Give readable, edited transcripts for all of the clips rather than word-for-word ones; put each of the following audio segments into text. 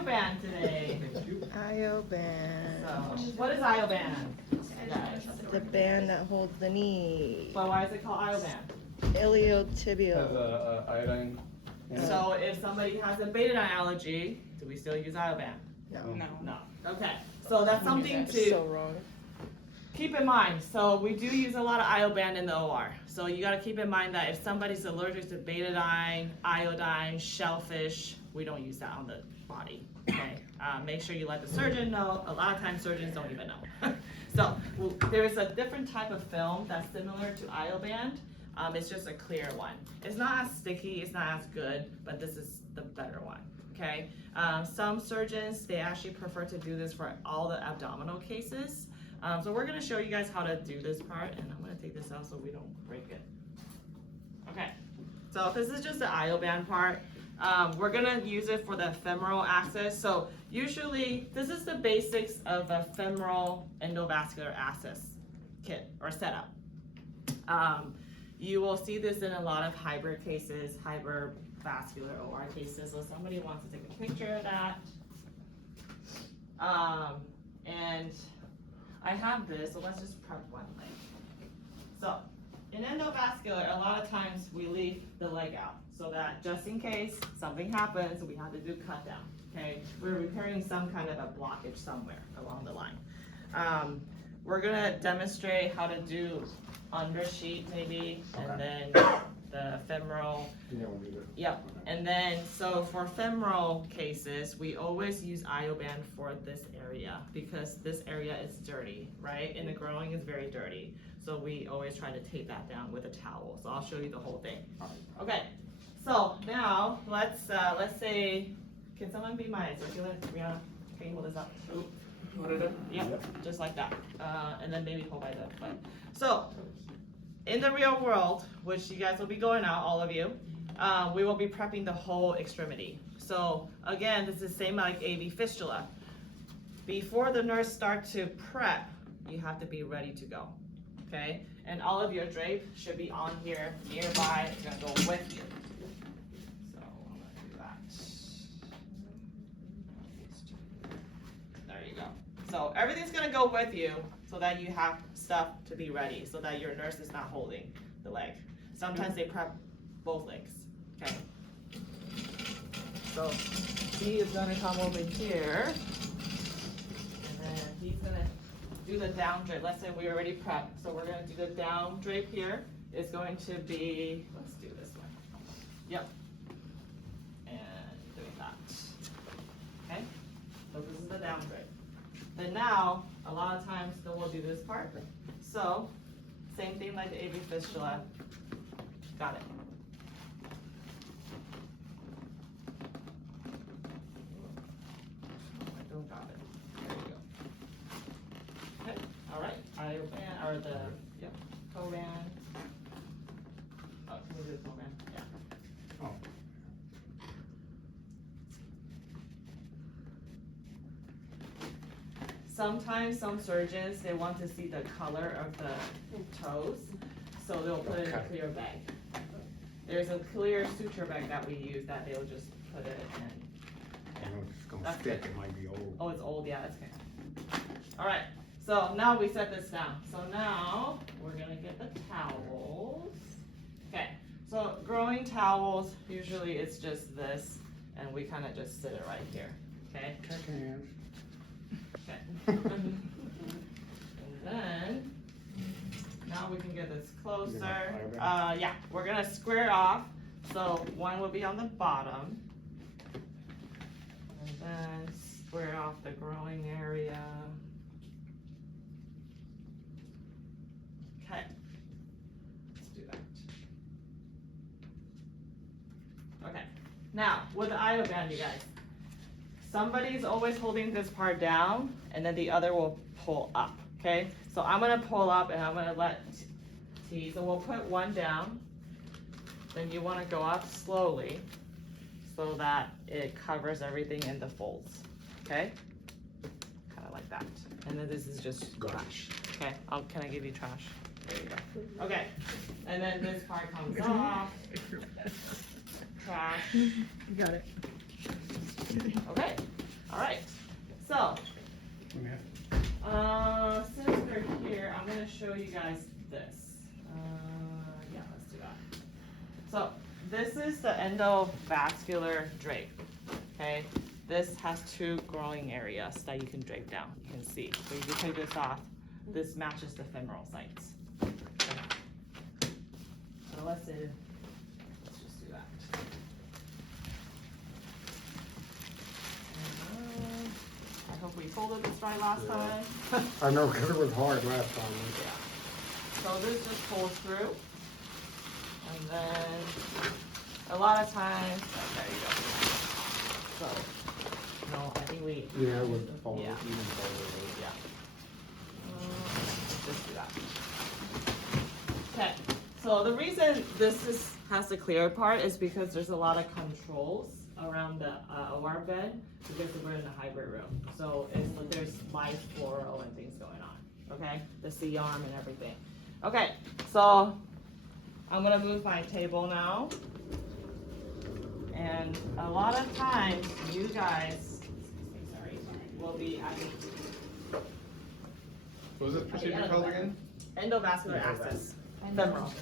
IO-band today. IO-band. So, what is IO-band? Guys? The band that holds the knee. But why is it called IO-band? Iliotibial. Has a iodine. in it. So if somebody has a betadine allergy, do we still use IO-band? No. No. Okay. So that's something So to wrong. keep in mind. So we do use a lot of IO-band in the OR. So you got to keep in mind that if somebody's allergic to betadine, iodine, shellfish, we don't use that on the body. Okay. Make sure you let the surgeon know. A lot of times surgeons don't even know. So there is a different type of film that's similar to IO-band. It's just a clear one. It's not as sticky, it's not as good, but this is the better one, okay? Some surgeons, they actually prefer to do this for all the abdominal cases. So we're gonna show you guys how to do this part, and I'm gonna take this out so we don't break it. Okay, so this is just the IO-band part. We're gonna use it for the femoral access. So usually, this is the basics of a femoral endovascular access kit or setup. You will see this in a lot of hybrid cases, hypervascular OR cases. So somebody wants to take a picture of that. And I have this, so let's just prep one leg. So in endovascular, a lot of times we leave the leg out so that just in case something happens, we have to do cut down, okay? We're repairing some kind of a blockage somewhere along the line. We're gonna demonstrate how to do undersheet maybe, and then the femoral. Yeah, we'll do that. Yep, and then, so for femoral cases, we always use IO-band for this area because this area is dirty, right? And the growing is very dirty. So we always try to tape that down with a towel. So I'll show you the whole thing. Okay, so now let's say, can someone be my circular? Brianna, can you hold this up? Yep, just like that. And then maybe hold by the foot. So, in the real world, which you guys will be going out, all of you, we will be prepping the whole extremity. So again, this is the same like AV fistula. Before the nurse starts to prep, you have to be ready to go, okay? And all of your drape should be on here nearby. It's gonna go with you. So I'm gonna do that. There you go. So everything's gonna go with you so that you have stuff to be ready, so that your nurse is not holding the leg. Sometimes they prep both legs, okay? So he is gonna come over here, and then he's gonna do the down drape. Let's say we already prepped, so we're gonna do the down drape here. It's going to be, let's do this one. Yep. And doing that. Okay? So this is the down drape. Then now, a lot of times, then we'll do this part. So, same thing like the AV fistula. Got it. I don't got it. There you go. Okay, all right. IO-band, or the, yep, co-band. Oh, can we do the co-band? Yeah. Oh. Sometimes some surgeons, they want to see the color of the toes, so they'll put it in a clear bag. There's a clear suture bag that we use that they'll just put it in. I know it's gonna That's stick, good. it might be old. Oh, it's old, yeah, that's okay. All right, so now we set this down. So now we're gonna get the towels. Okay, so growing towels, usually it's just this, and we kind of just sit it right here, okay? Check hands. Okay. And then, now we can get this closer. Yeah, we're gonna square it off. So one will be on the bottom. And then square off the growing area. Okay. Let's do that. Okay. Now, with the IO-band, you guys. Somebody's always holding this part down, and then the other will pull up, okay? So I'm gonna pull up, and I'm gonna let T, so we'll put one down. Then you wanna go up slowly, so that it covers everything in the folds, okay? Kinda like that. And then this is just trash, okay? Can I give you trash? There you go. Okay, and then this part comes off. Trash. You got it. Okay, right. So, Yeah. since we're here, I'm gonna show you guys this. Yeah, let's do that. So, this is the endovascular drape. Okay, this has two growing areas that you can drape down. You can see. So if you take this off, this matches the femoral sites. Okay. So let's just do that. I hope we folded this right last time. I know, because it was hard last time. Yeah. So this just pulls through. And then a lot of times, oh, there you go. So, no, I think we. Yeah, it was folded, Yeah. even folded. Yeah. Just do that. Okay. So the reason this has the clear part is because there's a lot of controls around the OR bed because we're in the hybrid room. So there's live floral and things going on. Okay. The C-arm and everything. Okay. So I'm gonna move my table now. And a lot of times you guys, will be at What was this procedure called again? endovascular access. Femoral,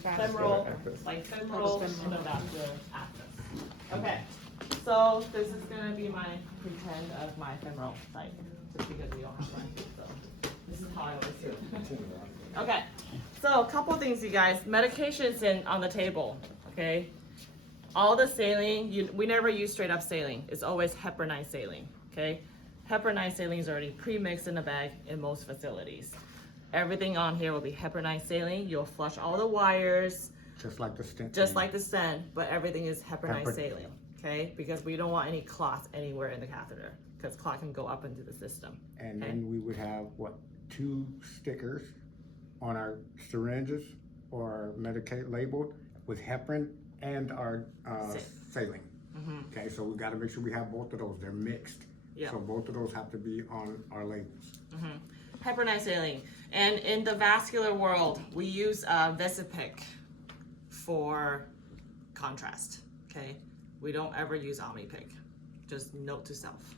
like femoral endovascular access. Okay, so this is gonna be my pretend of my femoral site, just because we don't have one, so this is how I always do it. Okay, so a couple things, you guys. Medications on the table, okay? All the saline, we never use straight up saline. It's always heparinized saline, okay? Heparinized saline is already pre-mixed in a bag in most facilities. Everything on here will be heparinized saline. You'll flush all the wires, Just like the stent. just like the stent, but everything is heparinized saline, okay? Because we don't want any clots anywhere in the catheter, because clot can go up into the system. And okay? then we would have, what, 2 stickers on our syringes or Medicaid labeled with heparin and our saline. Mm-hmm. Okay, so we gotta make sure we have both of those. They're mixed. Yeah. So both of those have to be on our labels. Mm-hmm. Heparinized saline. And in the vascular world, we use Vesipic for contrast, okay? We don't ever use Omnipic, just note to self,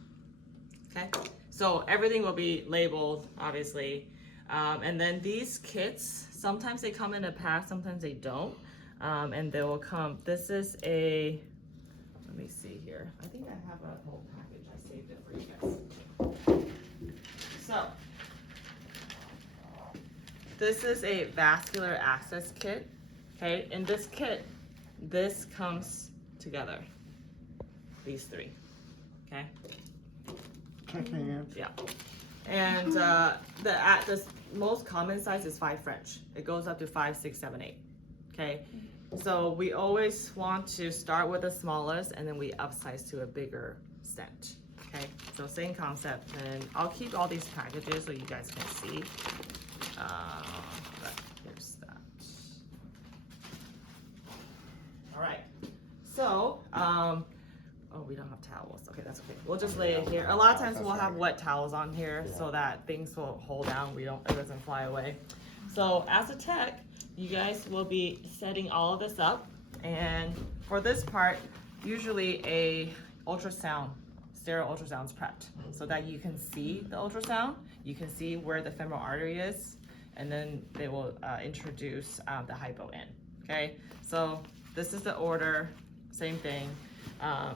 okay? So everything will be labeled, obviously. And then these kits, sometimes they come in a pack, sometimes they don't. And they will come, this is a, let me see here. I think I have a whole package, I saved it for you guys. So, this is a vascular access kit, okay? In this kit, this comes together, these 3, okay? Yeah. And the most common size is 5 French. It goes up to 5, 6, 7, 8, okay? So we always want to start with the smallest and then we upsize to a bigger stent, okay? So same concept, and I'll keep all these packages so you guys can see. But here's that. All right. So, oh, we don't have towels. Okay, that's okay. We'll just lay it here. A lot of times we'll have wet towels on here so that things will hold down. It doesn't fly away. So as a tech, you guys will be setting all of this up. And for this part, usually a sterile ultrasound is prepped so that you can see the ultrasound. You can see where the femoral artery is, and then they will introduce the hypo in, okay? So this is the order, same thing.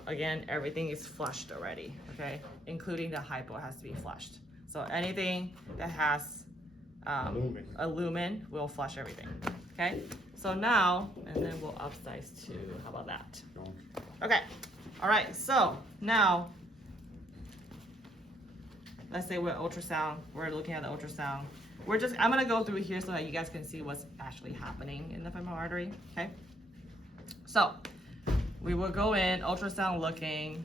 Again, everything is flushed already, okay? Including the hypo has to be flushed. So anything that has a lumen, we'll flush everything, okay? So now, and then we'll upsize to, how about that? Okay, all right, so now, let's say we're looking at the ultrasound. I'm gonna go through here so that you guys can see what's actually happening in the femoral artery, okay? So, we will go in, ultrasound looking,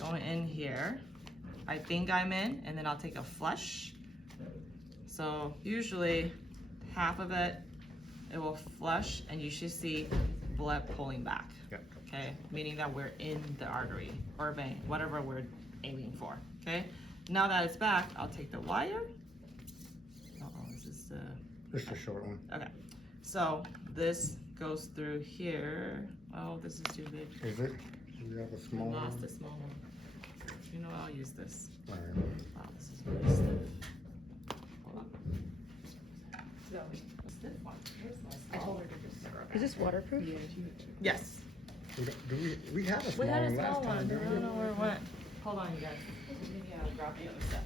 going in here. I think I'm in, and then I'll take a flush. So usually half of it will flush, and you should see blood pulling back, okay? Meaning that we're in the artery or vein, whatever we're aiming for, okay? Now that it's back, I'll take the wire. This is the... This is a short one. Okay, so this goes through here. Oh, this is too big. Is it? You have a small I lost one? the small one. You know, this. Right. Wow, this is really stiff. Hold on. Stiff one. Where's my I told small her to just scrub Is this waterproof? Yes. We had a small We had a one last small one. time, I didn't don't we? know where it went. Hold on, you guys. Maybe I'll grab the other set.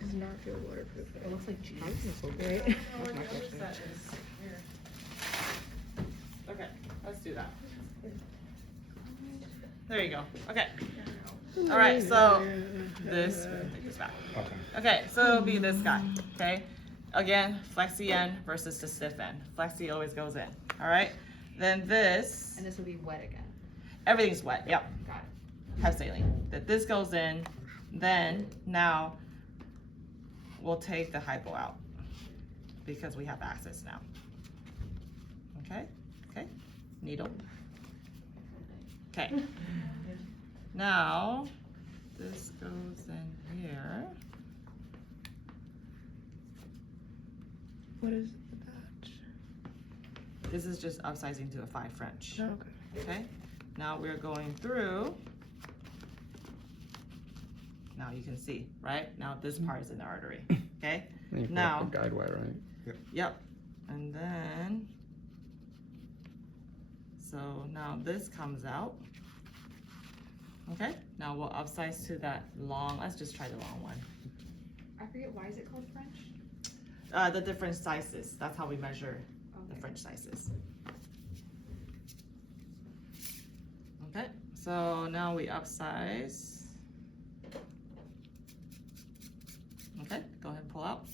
Does not feel waterproof. It looks like cheese. Right? I don't know where the other set is. Here. Okay, let's do that. There you go. Okay. All right, so this, take this back. Okay. Okay, so it'll be this guy, okay? Again, flexi end versus the stiff end. Flexi always goes in, all right? Then this, And this will be wet again. everything's wet, yep, Got it. have saline. That this goes in, then now we'll take the hypo out because we have access now. Okay, okay, needle. Okay, now this goes in here. What is the batch? This is just upsizing to a 5 French. Oh, okay. Okay, now we're going through. Now you can see, right? Now this part is in the artery, okay? Now, guide wire, right? yep, and then, so now this comes out. Okay, now we'll upsize to that long, let's just try the long one. I forget, why is it called French? The different sizes, that's how we measure the Okay. French sizes. Okay, so now we upsize. Okay, go ahead and pull out.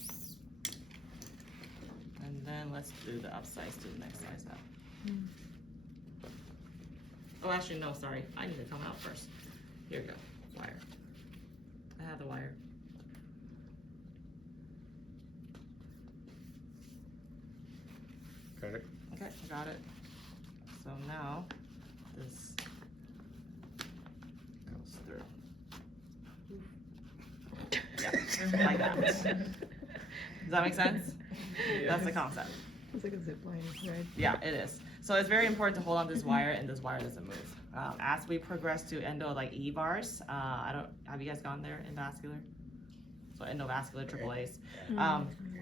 And then let's do the upsize to the next size up. Oh, actually, no, sorry, I need to come out first. Here we go, wire. I have the wire. Got it. Okay, I got it. So now, this goes through. Yeah, like that. Does that make sense? That's the concept. It's like a zip line, right? Yeah, it is. So it's very important to hold on this wire and this wire doesn't move. As we progress to endo, like E-bars, have you guys gone there in vascular? So endovascular AAAs.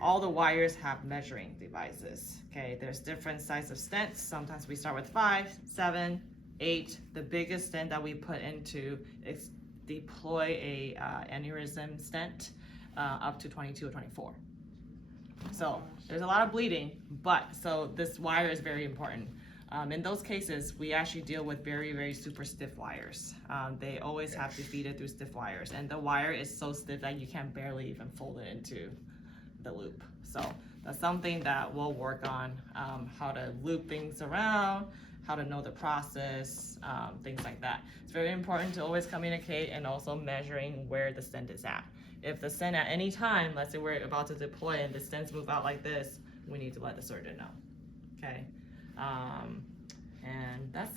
All the wires have measuring devices. Okay, there's different sizes of stents. Sometimes we start with 5, 7, 8. The biggest stent that we put into is deploy a aneurysm stent up to 22 or 24. So there's a lot of bleeding, but so this wire is very important. In those cases, we actually deal with very, very super stiff wires. They always have to feed it through stiff wires, and the wire is so stiff that you can barely even fold it into the loop. So that's something that we'll work on, how to loop things around, how to know the process, things like that. It's very important to always communicate and also measuring where the stent is at. If the stent at any time, let's say we're about to deploy and the stents move out like this, we need to let the surgeon know, okay? And that's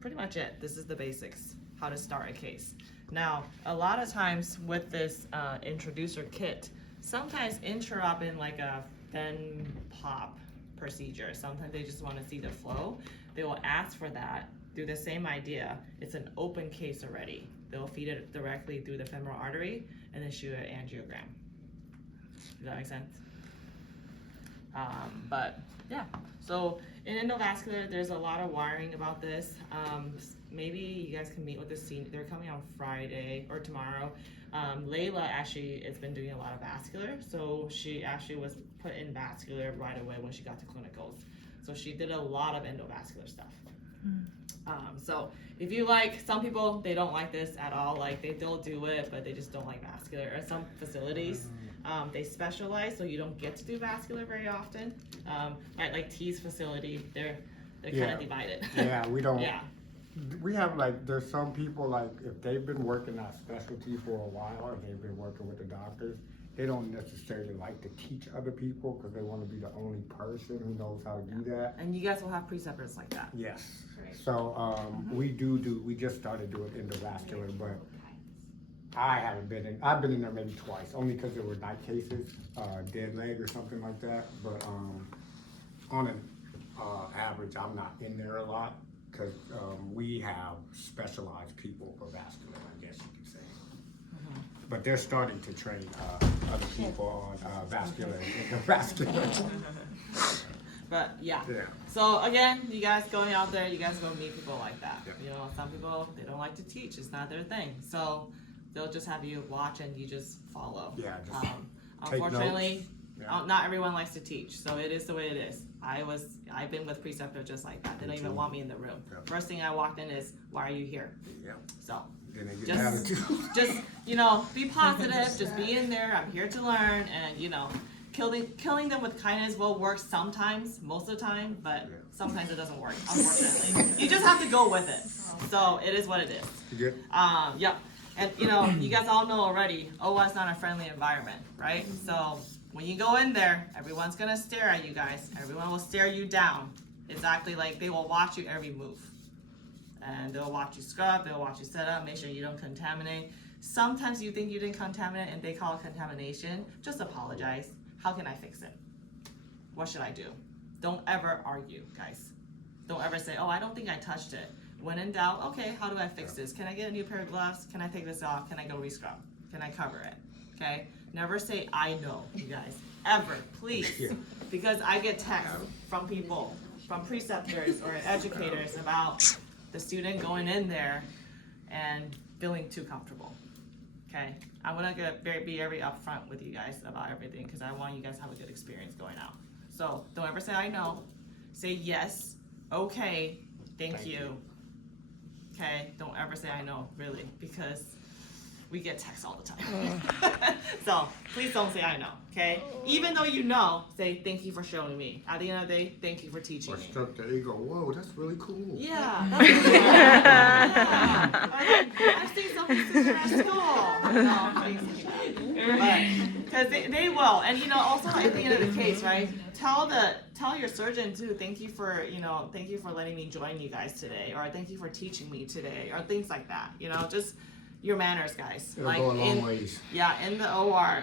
pretty much it. This is the basics, how to start a case. Now, a lot of times with this introducer kit, sometimes interop in like a fin pop procedure. Sometimes they just want to see the flow. They will ask for that. Do the same idea. It's an open case already. They'll feed it directly through the femoral artery and then shoot an angiogram. Does that make sense? But yeah, so in endovascular, there's a lot of wiring about this. Maybe you guys can meet with the senior. They're coming on Friday or tomorrow. Layla actually has been doing a lot of vascular, so she actually was put in vascular right away when she got to clinicals. So she did a lot of endovascular stuff. So if you like, some people, they don't like this at all. Like they'll do it, but they just don't like vascular. Or some facilities, they specialize, so you don't get to do vascular very often. Like T's facility, they're kind of divided. Yeah, we don't. Yeah. We have there's some people if they've been working that specialty for a while or they've been working with the doctors, they don't necessarily like to teach other people because they want to be the only person who knows how to do that. And you guys will have preceptors like that. Yes. Right. So we just started doing endovascular, but I've been in there maybe twice, only because there were night cases, dead leg or something like that. But on an average, I'm not in there a lot because we have specialized people for vascular, I guess you could say. But they're starting to train other people on vascular and endovascular. But yeah. Yeah. So again, you guys going out there, you guys gonna meet people like that. Yep. You know, some people they don't like to teach; it's not their thing. So they'll just have you watch and you just follow. Yeah, just take unfortunately, notes. Yeah. not everyone likes to teach, so it is the way it is. I've been with preceptors just like that. They don't even want me in the room. Yeah. First thing I walked in is, why are you here? Yeah. So Then they get just, attitude. just be positive. Just be in there. I'm here to learn, and killing them with kindness will work sometimes, most of the time, but sometimes it doesn't work. Unfortunately, you just have to go with it. So it is what it is. You good? Yep. And you guys all know already, OWA is not a friendly environment, right? So when you go in there, everyone's gonna stare at you guys. Everyone will stare you down. Exactly like they will watch you every move. And they'll watch you scrub, they'll watch you set up, make sure you don't contaminate. Sometimes you think you didn't contaminate and they call it contamination. Just apologize. How can I fix it? What should I do? Don't ever argue, guys. Don't ever say, oh, I don't think I touched it. When in doubt, okay, how do I fix this? Can I get a new pair of gloves? Can I take this off? Can I go re-scrub? Can I cover it? Okay? Never say, I know, you guys. Ever, please. Yeah. Because I get texts from people, from preceptors or educators about the student going in there and feeling too comfortable. Okay? I want to be very upfront with you guys about everything because I want you guys to have a good experience going out. So don't ever say, I know. Say yes, okay, thank you. Okay, don't ever say I know, really, because we get texts all the time. So please don't say I know, okay? Even though you know, say thank you for showing me. At the end of the day, thank you for teaching Or me. stroke the ego. Whoa, that's really cool. Yeah, that's really yeah. I've seen some students at school. No, because they will, and also at the end of the case, right? Tell your surgeon too. Thank you for letting me join you guys today, or thank you for teaching me today, or things like that. Just your manners, guys. It'll go a long ways. Yeah, in the OR,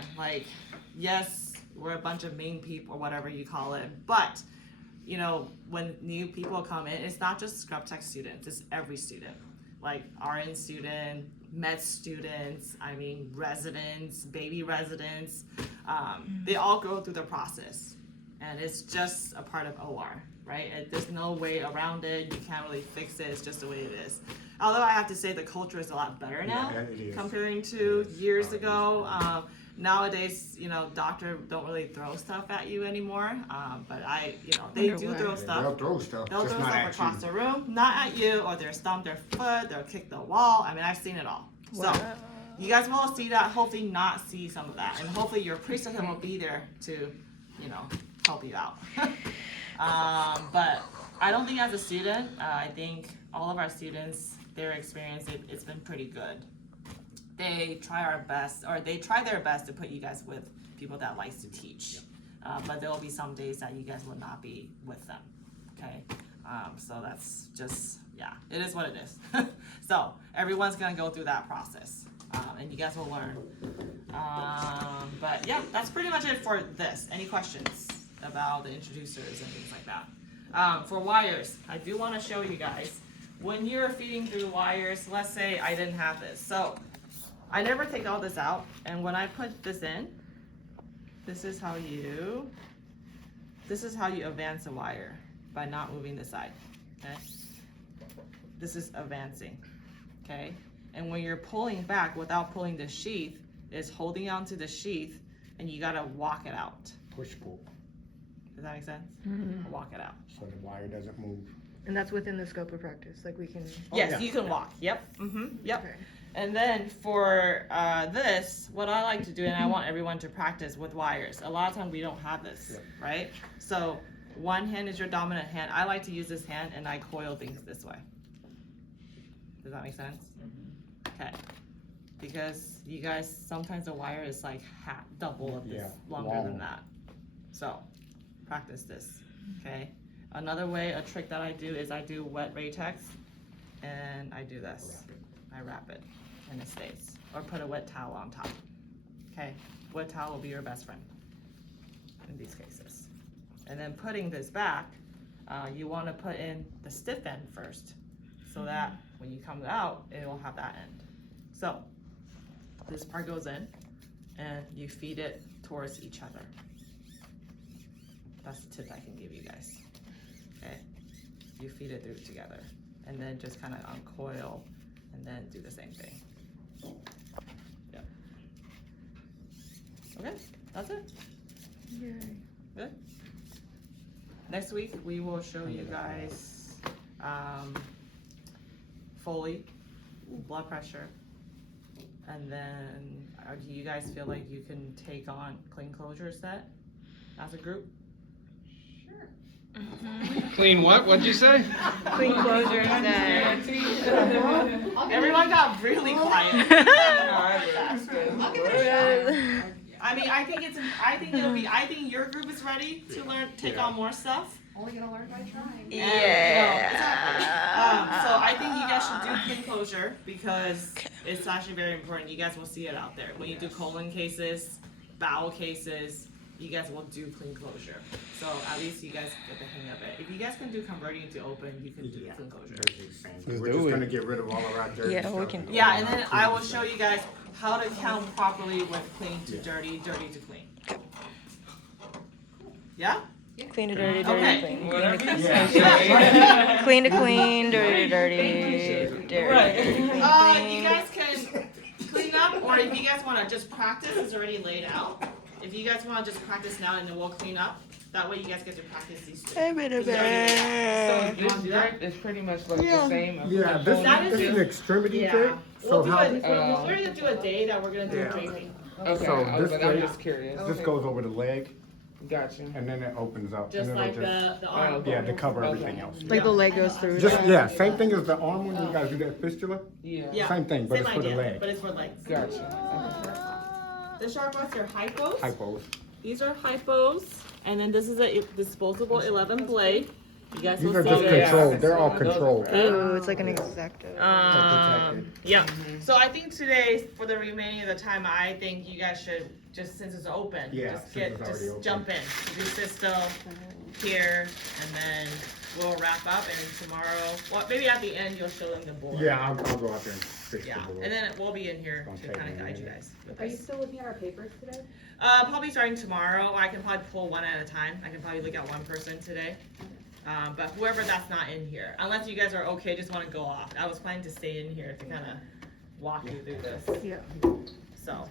yes, we're a bunch of mean people, or whatever you call it, but when new people come in, it's not just scrub tech students, it's every student. Like RN student, med students, residents, baby residents, they all go through the process. And it's just a part of OR, right? There's no way around it. You can't really fix it. It's just the way it is. Although I have to say the culture is a lot better now, Yeah, it is. comparing to Yes. years ago. Nowadays, doctors don't really throw stuff at you anymore. But they Wonder do why. throw stuff. They'll throw stuff, They'll just throw not stuff at across you. the room, not at you, or they'll stomp their foot, they'll kick the wall. I've seen it all. So you guys will see that, hopefully not see some of that. And hopefully your preceptor will be there to, help you out. But I don't think as a student, I think all of our students, their experience, it's been pretty good. They try their best to put you guys with people that likes to teach. But there will be some days that you guys will not be with them, okay? So that's just, it is what it is. So everyone's gonna go through that process, and you guys will learn. But yeah, that's pretty much it for this. Any questions about the introducers and things like that? For wires, I do wanna show you guys, when you're feeding through wires, let's say I didn't have this. So I never take all this out, and when I put this in, this is how you advance a wire, by not moving the side, okay? This is advancing, okay? And when you're pulling back without pulling the sheath, is holding onto the sheath, and you gotta walk it out. Push pull, Does that make sense? Mm-hmm. Walk it out. so the wire doesn't move. And that's within the scope of practice. Like we can. Yes, yeah. you can walk. Yep. Yep. Okay. And then for this, what I like to do, and I want everyone to practice with wires. A lot of times we don't have this, Yep. right? So one hand is your dominant hand. I like to use this hand and I coil things this way. Does that make sense? Okay. Because you guys, sometimes the wire is like double of this, longer long. than that. So practice this, okay? Another way, a trick that I do is I do wet Ratex and I do this. I wrap it and it stays. Or put a wet towel on top. Okay, wet towel will be your best friend in these cases. And then putting this back, you want to put in the stiff end first so that when you come out, it will have that end. So this part goes in and you feed it towards each other. That's the tip I can give you guys. Okay, you feed it through together and then just kind of uncoil and then do the same thing. Yep. Okay, that's it. Yay. Good. Next week we will show you guys Foley, blood pressure, and then do you guys feel like you can take on clean closure set as a group? Clean what? What'd you say? Clean closure set. Everyone got really quiet. I'll give it a shot. I mean, I think your group is ready to learn, take on more stuff. Only gonna learn by trying. So I think you guys should do clean closure because it's actually very important. You guys will see it out there. When you do colon cases, bowel cases, you guys will do clean closure. So at least you guys get the hang of it. If you guys can do converting to open, you can do clean closure. Basically the same thing. Let's We're do just it. gonna get rid of all of our dirty Yeah, we stuff. can do Yeah, and then I will show you guys how to count properly with clean to dirty, dirty to clean. Yeah? Clean to dirty, Okay. dirty, clean. Yeah. Clean to clean, dirty to dirty, dirty. You guys can clean up, or if you guys want to just practice, it's already laid out. If you guys want to just practice now and then we'll clean up, that way you guys get to practice these two. So You this wanna do that? drip is pretty much like the same. as Yeah, the this That this is- is an extremity Yeah. trick. We'll So do how, it. We're gonna do a day that we're gonna do Yeah. draping. Okay, So I was this like, I'm way- just curious. this goes over the leg Gotcha. and then it opens up. Just and like it'll just, the arm. yeah, to cover Okay. everything else. Like the leg goes through. Just, yeah, same thing as the arm when you guys do that fistula. Yeah. Yeah. Same thing, but Same it's for the idea, leg. but it's for legs. Gotcha. The sharp ones are hypos. Hypos. These are hypos, and then this is a disposable 11 blade. You guys These will are see just this. controlled. They're all controlled. Ooh, it's like an exacto. Yeah. So I think today, for the remaining of the time, I think you guys should just, since it's open, Yeah, just since it's already open. jump in. Do cysto here, and then we'll wrap up. And tomorrow, well, maybe at the end you'll show them the board. Yeah, I'll go out there and fix Yeah, the board. and then we'll be in here Don't to take kind of me a guide you minute. guys with Are you this. still looking at our papers today? Probably starting tomorrow. I can probably pull one at a time. I can probably look at one person today. But whoever that's not in here, unless you guys are okay, just want to go off. I was planning to stay in here to kind of walk you through this. Yeah. So,